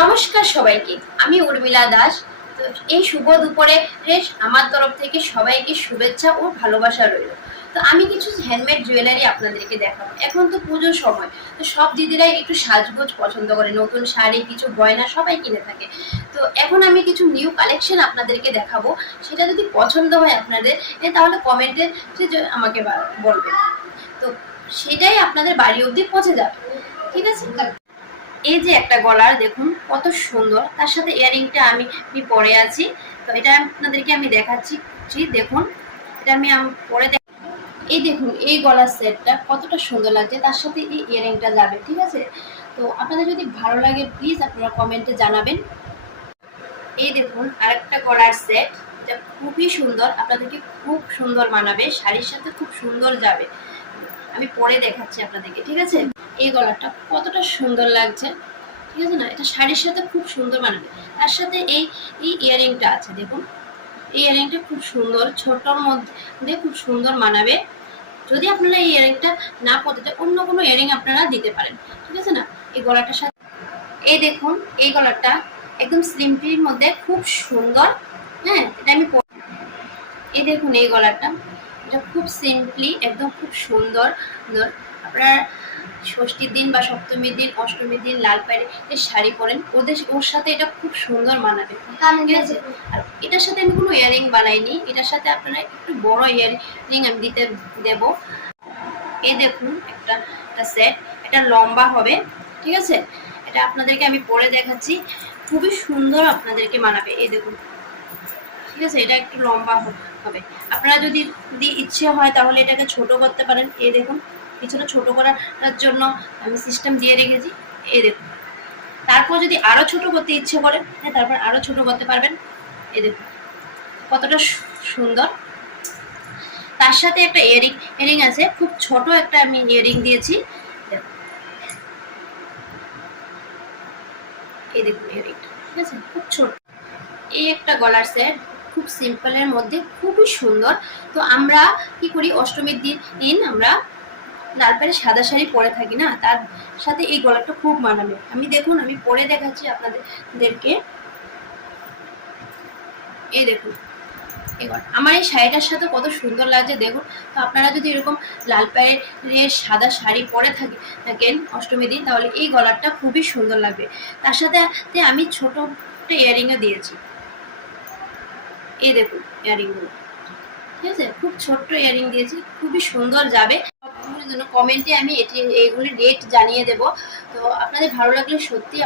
নমস্কার সবাইকে, আমি উর্মিলা দাস। তো এই শুভ দুপুরে আমার তরফ থেকে সবাইকে শুভেচ্ছা ও ভালোবাসা রইল। তো আমি কিছু হ্যান্ডমেড জুয়েলারি আপনাদেরকে দেখাবো। এখন তো পুজোর সময়, তো সব দিদিরাই একটু সাজগোজ পছন্দ করে, নতুন শাড়ি, কিছু গয়না সবাই কিনে থাকে। তো এখন আমি কিছু নিউ কালেকশন আপনাদেরকে দেখাবো। সেটা যদি পছন্দ হয় আপনাদের, তাহলে কমেন্টে আমাকে বলবেন। তো সেটাই আপনাদের বাড়ি অবধি পৌঁছে যাবে, ঠিক আছে? এই যে একটা গলার দেখুন কত সুন্দর, তার সাথে ইয়ারিংটা আমি পরে আছি। তো এটা আপনাদেরকে আমি দেখাচ্ছি। দেখুন, এটা আমি পরে এই দেখুন, এই গলার সেটটা কতটা সুন্দর লাগছে, তার সাথে এই ইয়ারিংটা যাবে, ঠিক আছে? তো আপনাদের যদি ভালো লাগে প্লিজ আপনারা কমেন্টে জানাবেন। এই দেখুন আরেকটা গলার সেট, এটা খুবই সুন্দর, আপনাদেরকে খুব সুন্দর মানাবে, শাড়ির সাথে খুব সুন্দর যাবে। আমি পরে দেখাচ্ছি আপনাদেরকে, ঠিক আছে? এই গলাটা কতটা সুন্দর লাগছে, ঠিক আছে না? এটা শাড়ির সাথে খুব সুন্দর মানাবে। তার সাথে এই ইয়ারিংটা আছে, দেখুন এই ইয়ারিংটা খুব সুন্দর, ছোটর মধ্যে খুব সুন্দর মানাবে। যদি আপনারা এই ইয়ারিংটা না পরতে চান, অন্য কোনো ইয়ারিং আপনারা দিতে পারেন, ঠিক আছে না? এই গলাটার সাথে এই দেখুন, এই গলাটা একদম স্লিমটির মধ্যে খুব সুন্দর। হ্যাঁ, এটা আমি এই দেখুন, এই গলাটা এটা খুব সিম্পলি একদম খুব সুন্দর। আপনারা ষষ্ঠীর দিন বা সপ্তমীর দিন, অষ্টমীর দিন লাল পাড়ে শাড়ি পরেন, ওর সাথে এটা খুব সুন্দর মানাবে, ঠিক আছে? আর এটার সাথে আমি কোনো ইয়ারিং বানাইনি, এটার সাথে আপনারা একটু বড় ইয়ারিং আমি দিতে দেব। এই দেখুন একটা সেট, এটা লম্বা হবে, ঠিক আছে? এটা আপনাদেরকে আমি পরে দেখাচ্ছি, খুবই সুন্দর আপনাদেরকে মানাবে। এই দেখুন, ঠিক আছে? এটা একটু লম্বা হবে। আপনারা যদি ইচ্ছে হয় তাহলে এটাকে ছোট করতে পারেন। এই দেখুন, পিছনে ছোট করার জন্য আমি সিস্টেম দিয়ে রেখেছি। এই দেখুন, তারপর যদি আরো ছোট করতে ইচ্ছে করেন, হ্যাঁ, তারপর আরো ছোট করতে পারবেন। এই দেখুন কতটা সুন্দর। তার সাথে একটা ইয়ারিং আছে, খুব ছোট একটা আমি ইয়ারিং দিয়েছি। এই দেখুন ইয়ারিংটা, ঠিক আছে? খুব ছোট। এই একটা গলার সেট, খুব সিম্পলের মধ্যে খুবই সুন্দর। তো আমরা কি করি, অষ্টমীর দিন আমরা লাল পাড়ে সাদা শাড়ি পরে থাকি না, তার সাথে এই গলাটা খুব মানাবে। আমি দেখুন, আমি পরে দেখাচ্ছি আপনাদেরকে। এই দেখুন, এবার আমার এই শাড়িটার সাথে কত সুন্দর লাগছে দেখুন। তো আপনারা যদি এরকম লাল পাড়ের সাদা শাড়ি পরে থাকেন অষ্টমীর দিন, তাহলে এই গলাটা খুবই সুন্দর লাগবে। তার সাথে আমি ছোট একটা ইয়ারিংও দিয়েছি। এই দেখুন ইয়ারিংগুলো, ঠিক আছে? খুব ছোট্ট ইয়ারিং দিয়েছি, খুবই সুন্দর যাবে। সবগুলোর জন্য কমেন্টে আমি এইগুলির রেট জানিয়ে দেব। তো আপনাদের ভালো লাগলে সত্যি